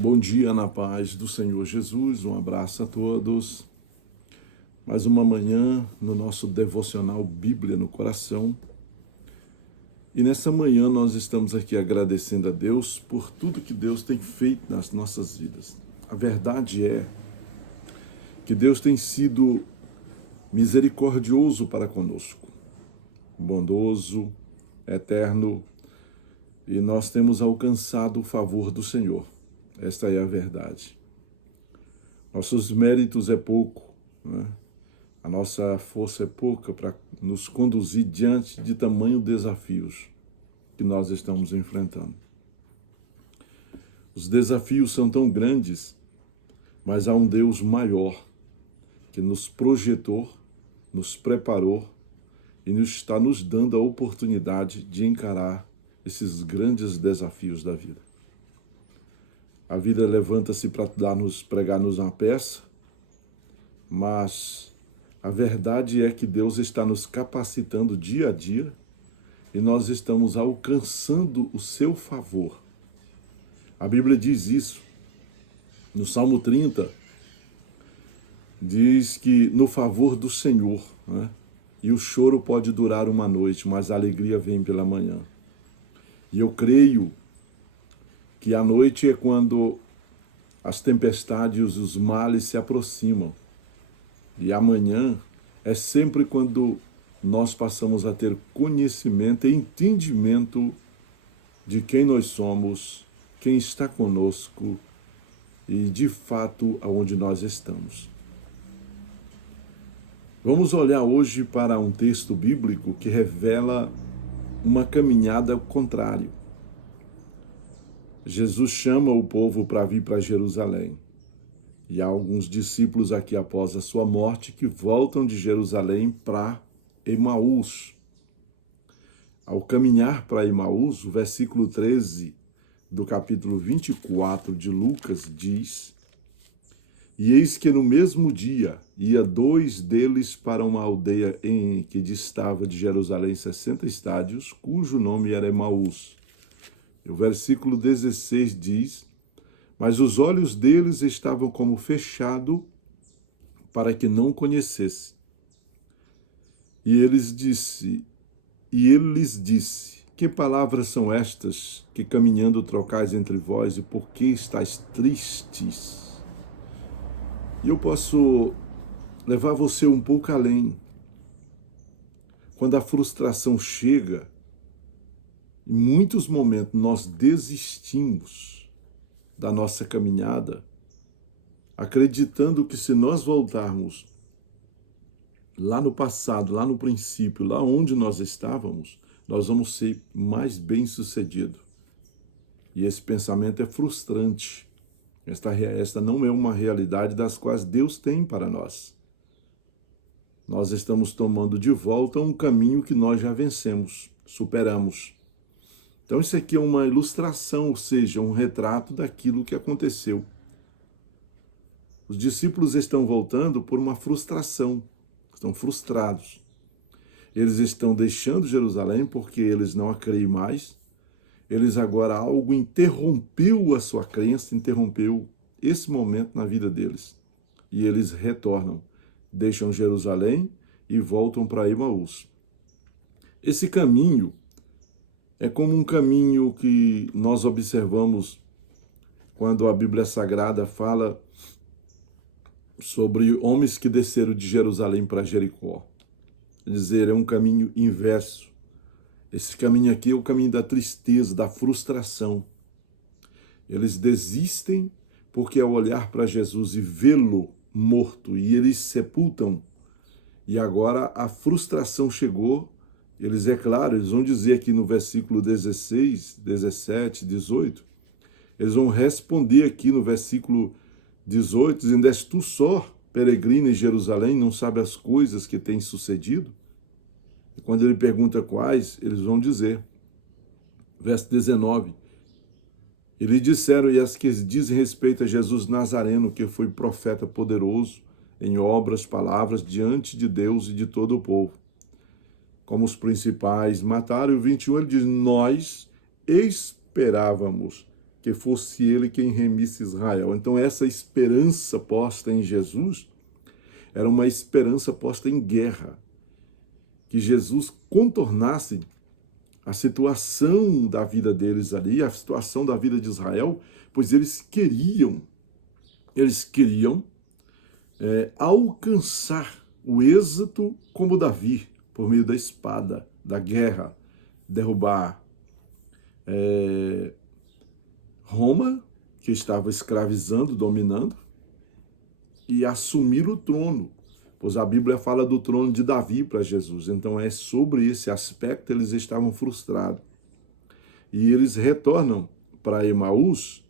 Bom dia na paz do Senhor Jesus, um abraço a todos. Mais uma manhã no nosso devocional Bíblia no Coração. E nessa manhã nós estamos aqui agradecendo a Deus por tudo que Deus tem feito nas nossas vidas. A verdade é que Deus tem sido misericordioso para conosco, bondoso, eterno, e nós temos alcançado o favor do Senhor. Esta é a verdade. Nossos méritos é pouco, né? A nossa força é pouca para nos conduzir diante de tamanhos desafios que nós estamos enfrentando. Os desafios são tão grandes, mas há um Deus maior que nos projetou, nos preparou e está nos dando a oportunidade de encarar esses grandes desafios da vida. A vida levanta-se para pregar-nos uma peça, mas a verdade é que Deus está nos capacitando dia a dia e nós estamos alcançando o seu favor. A Bíblia diz isso. No Salmo 30, diz que no favor do Senhor, né? E o choro pode durar uma noite, mas a alegria vem pela manhã. E eu creio que a noite é quando as tempestades e os males se aproximam. E amanhã é sempre quando nós passamos a ter conhecimento e entendimento de quem nós somos, quem está conosco e, de fato, aonde nós estamos. Vamos olhar hoje para um texto bíblico que revela uma caminhada ao contrário. Jesus chama o povo para vir para Jerusalém. E há alguns discípulos aqui após a sua morte que voltam de Jerusalém para Emaús. Ao caminhar para Emaús, o versículo 13 do capítulo 24 de Lucas diz: E eis que no mesmo dia ia dois deles para uma aldeia que distava de Jerusalém 60 estádios, cujo nome era Emaús. E o versículo 16 diz: Mas os olhos deles estavam como fechados para que não conhecesse. E ele lhes disse: Que palavras são estas que caminhando trocais entre vós, e por que estáis tristes? E eu posso levar você um pouco além. Quando a frustração chega, em muitos momentos nós desistimos da nossa caminhada, acreditando que se nós voltarmos lá no passado, lá no princípio, lá onde nós estávamos, nós vamos ser mais bem-sucedidos. E esse pensamento é frustrante. Esta não é uma realidade das quais Deus tem para nós. Nós estamos tomando de volta um caminho que nós já vencemos, superamos. Então isso aqui é uma ilustração, ou seja, um retrato daquilo que aconteceu. Os discípulos estão voltando por uma frustração, estão frustrados. Eles estão deixando Jerusalém porque eles não a creem mais. Eles agora, algo interrompeu a sua crença, interrompeu esse momento na vida deles. E eles retornam, deixam Jerusalém e voltam para Emaús. Esse caminho é como um caminho que nós observamos quando a Bíblia Sagrada fala sobre homens que desceram de Jerusalém para Jericó. Quer dizer, é um caminho inverso. Esse caminho aqui é o caminho da tristeza, da frustração. Eles desistem porque ao olhar para Jesus e vê-lo morto, e eles sepultam, e agora a frustração chegou. Eles, é claro, eles vão dizer aqui no versículo 16, 17, 18, eles vão responder aqui no versículo 18, dizendo: És tu só, peregrino em Jerusalém, não sabe as coisas que têm sucedido? E quando ele pergunta quais, eles vão dizer, verso 19, e lhe disseram: e as que dizem respeito a Jesus Nazareno, que foi profeta poderoso em obras, palavras, diante de Deus e de todo o povo. Como os principais mataram. E o 21 ele diz: nós esperávamos que fosse ele quem remisse Israel. Então essa esperança posta em Jesus era uma esperança posta em guerra, que Jesus contornasse a situação da vida deles ali, a situação da vida de Israel, pois eles queriam alcançar o êxito como Davi, por meio da espada, da guerra, derrubar Roma, que estava escravizando, dominando, e assumir o trono, pois a Bíblia fala do trono de Davi para Jesus. Então é sobre esse aspecto eles estavam frustrados. E eles retornam para Emaús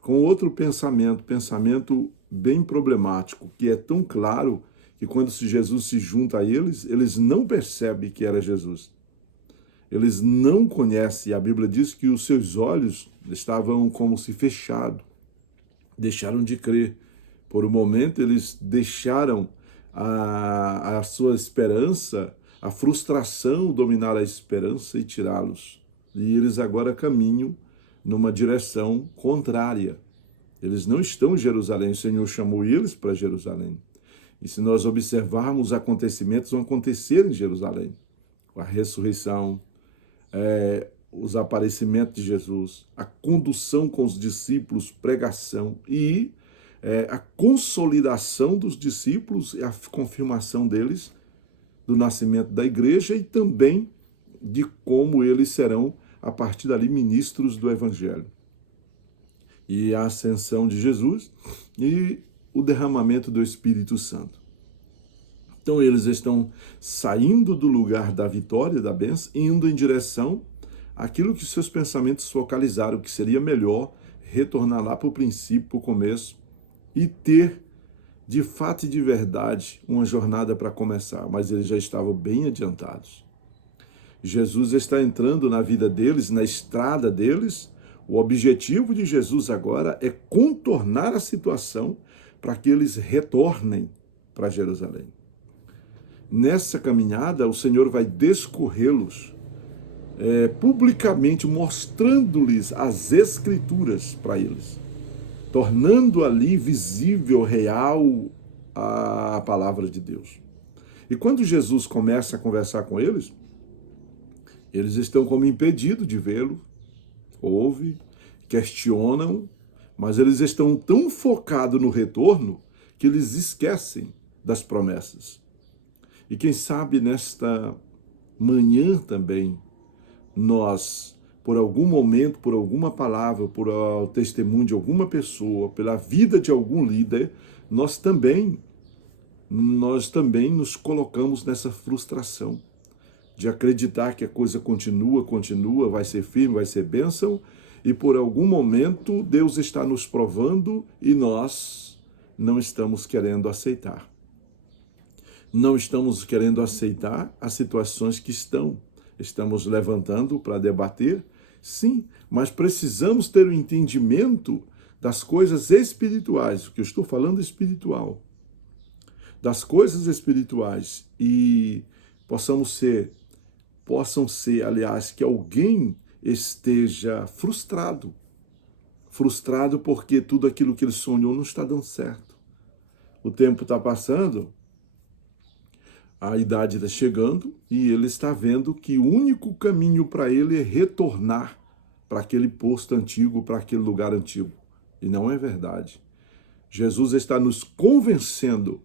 com outro pensamento bem problemático, que é tão claro que quando Jesus se junta a eles, eles não percebem que era Jesus. Eles não conhecem, a Bíblia diz que os seus olhos estavam como se fechados, deixaram de crer. Por um momento eles deixaram a sua esperança, a frustração dominar a esperança e tirá-los. E eles agora caminham numa direção contrária. Eles não estão em Jerusalém, o Senhor chamou eles para Jerusalém. E se nós observarmos, os acontecimentos vão acontecer em Jerusalém. A ressurreição, os aparecimentos de Jesus, a condução com os discípulos, pregação e a consolidação dos discípulos e a confirmação deles do nascimento da igreja e também de como eles serão, a partir dali, ministros do Evangelho. E a ascensão de Jesus e o derramamento do Espírito Santo. Então eles estão saindo do lugar da vitória, da bênção, indo em direção àquilo que seus pensamentos focalizaram, que seria melhor retornar lá para o princípio, para o começo, e ter, de fato e de verdade, uma jornada para começar. Mas eles já estavam bem adiantados. Jesus está entrando na vida deles, na estrada deles. O objetivo de Jesus agora é contornar a situação para que eles retornem para Jerusalém. Nessa caminhada, o Senhor vai descorrê-los publicamente, mostrando-lhes as Escrituras para eles, tornando ali visível, real, a palavra de Deus. E quando Jesus começa a conversar com eles, eles estão como impedidos de vê-lo, ouvem, questionam, mas eles estão tão focados no retorno que eles esquecem das promessas. E quem sabe nesta manhã também, nós, por algum momento, por alguma palavra, por o testemunho de alguma pessoa, pela vida de algum líder, nós também nos colocamos nessa frustração de acreditar que a coisa continua, vai ser firme, vai ser bênção, e por algum momento Deus está nos provando e nós não estamos querendo aceitar. Não estamos querendo aceitar as situações que estamos levantando para debater, sim, mas precisamos ter o entendimento das coisas espirituais, o que eu estou falando espiritual, das coisas espirituais, e possam ser, aliás, que alguém esteja frustrado porque tudo aquilo que ele sonhou não está dando certo. O tempo está passando, a idade está chegando e ele está vendo que o único caminho para ele é retornar para aquele posto antigo, para aquele lugar antigo. E não é verdade. Jesus está nos convencendo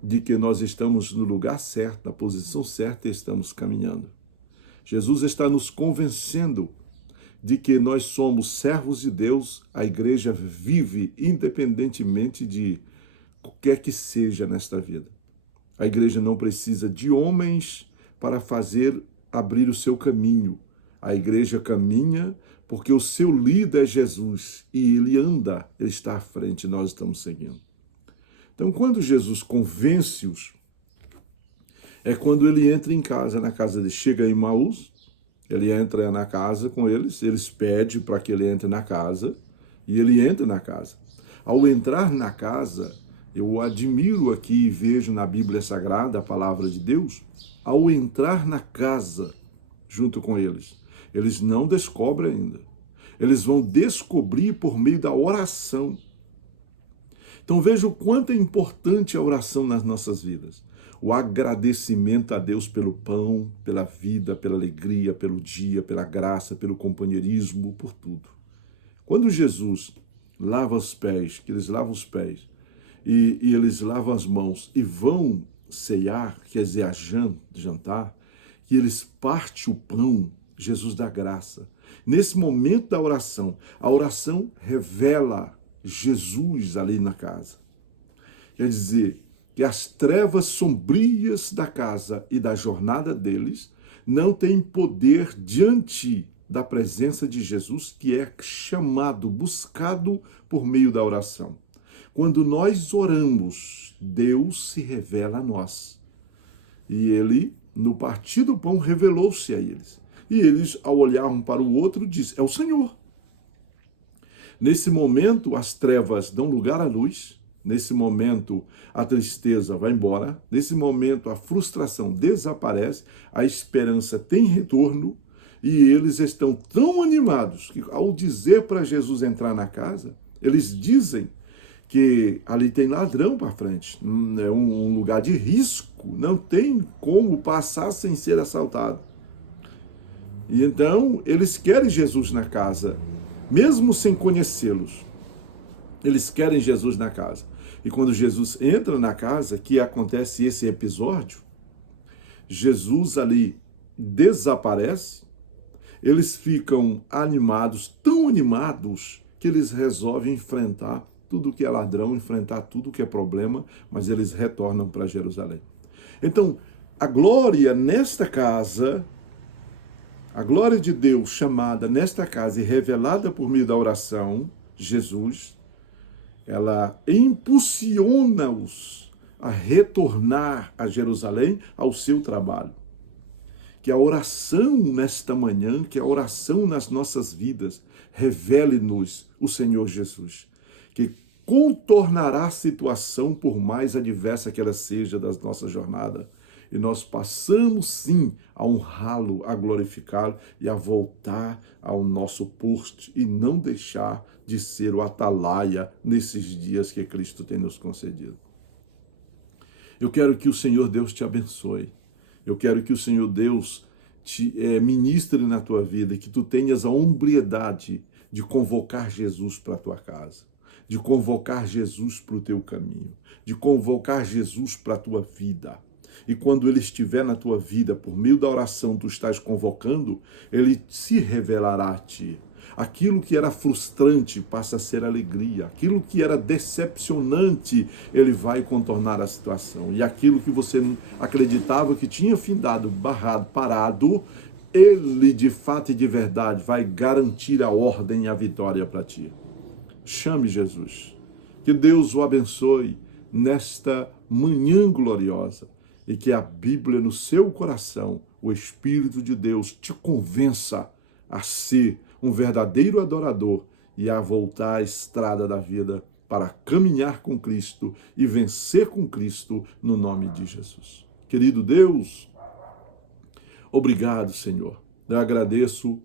de que nós estamos no lugar certo, na posição certa e estamos caminhando. Jesus está nos convencendo de que nós somos servos de Deus, a igreja vive independentemente de qualquer que seja nesta vida. A igreja não precisa de homens para abrir o seu caminho. A igreja caminha porque o seu líder é Jesus e ele está à frente e nós estamos seguindo. Então, quando Jesus convence-os, é quando ele entra em casa, na casa dele, chega em Emaús, ele entra na casa com eles pedem para que ele entre na casa e ele entra na casa. Ao entrar na casa, eu admiro aqui e vejo na Bíblia Sagrada, a palavra de Deus, ao entrar na casa junto com eles não descobrem ainda. Eles vão descobrir por meio da oração. Então veja o quanto é importante a oração nas nossas vidas. O agradecimento a Deus pelo pão, pela vida, pela alegria, pelo dia, pela graça, pelo companheirismo, por tudo. Quando Jesus lava os pés, que eles lavam os pés, e eles lavam as mãos e vão ceiar, quer dizer, jantar, que eles partem o pão, Jesus dá graça. Nesse momento da oração, a oração revela Jesus ali na casa. Quer dizer, que as trevas sombrias da casa e da jornada deles não têm poder diante da presença de Jesus, que é chamado, buscado por meio da oração. Quando nós oramos, Deus se revela a nós. E ele, no partir do pão, revelou-se a eles. E eles, ao olhar um para o outro, dizem, é o Senhor. Nesse momento, as trevas dão lugar à luz. Nesse momento, a tristeza vai embora. Nesse momento, a frustração desaparece. A esperança tem retorno. E eles estão tão animados que, ao dizer para Jesus entrar na casa, eles dizem que ali tem ladrão para frente. É um lugar de risco. Não tem como passar sem ser assaltado. E então, eles querem Jesus na casa, mesmo sem conhecê-los. Eles querem Jesus na casa. E quando Jesus entra na casa, que acontece esse episódio, Jesus ali desaparece, eles ficam animados, tão animados, que eles resolvem enfrentar tudo que é ladrão, enfrentar tudo que é problema, mas eles retornam para Jerusalém. Então, a glória nesta casa, a glória de Deus chamada nesta casa e revelada por meio da oração, Jesus, ela impulsiona-os a retornar a Jerusalém ao seu trabalho. Que a oração nesta manhã, que a oração nas nossas vidas, revele-nos o Senhor Jesus, que contornará a situação por mais adversa que ela seja da nossa jornada. E nós passamos sim a honrá-lo, a glorificá-lo e a voltar ao nosso posto e não deixar de ser o atalaia nesses dias que Cristo tem nos concedido. Eu quero que o Senhor Deus te abençoe. Eu quero que o Senhor Deus te ministre na tua vida, que tu tenhas a hombridade de convocar Jesus para a tua casa, de convocar Jesus para o teu caminho, de convocar Jesus para a tua vida. E quando ele estiver na tua vida, por meio da oração tu estás convocando, ele se revelará a ti. Aquilo que era frustrante passa a ser alegria. Aquilo que era decepcionante, ele vai contornar a situação. E aquilo que você acreditava que tinha findado, barrado, parado, ele de fato e de verdade vai garantir a ordem e a vitória para ti. Chame Jesus. Que Deus o abençoe nesta manhã gloriosa. E que a Bíblia no seu coração, o Espírito de Deus te convença a ser um verdadeiro adorador e a voltar à estrada da vida para caminhar com Cristo e vencer com Cristo no nome de Jesus. Querido Deus, obrigado, Senhor. Eu agradeço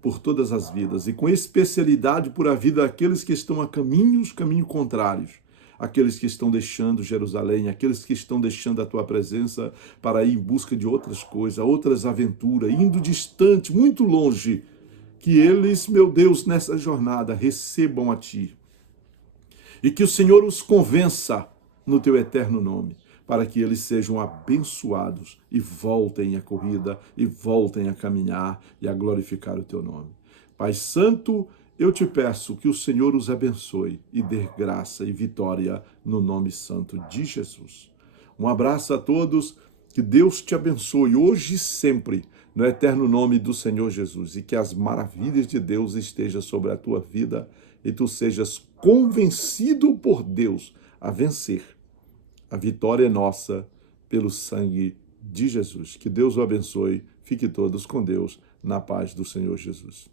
por todas as vidas e com especialidade por a vida daqueles que estão a caminhos contrários. Aqueles que estão deixando Jerusalém, aqueles que estão deixando a tua presença para ir em busca de outras coisas, outras aventuras, indo distante, muito longe, que eles, meu Deus, nessa jornada recebam a ti. E que o Senhor os convença no teu eterno nome, para que eles sejam abençoados e voltem à corrida, e voltem a caminhar e a glorificar o teu nome. Pai Santo, eu te peço que o Senhor os abençoe e dê graça e vitória no nome santo de Jesus. Um abraço a todos, que Deus te abençoe hoje e sempre, no eterno nome do Senhor Jesus, e que as maravilhas de Deus estejam sobre a tua vida e tu sejas convencido por Deus a vencer. A vitória é nossa pelo sangue de Jesus. Que Deus o abençoe. Fique todos com Deus, na paz do Senhor Jesus.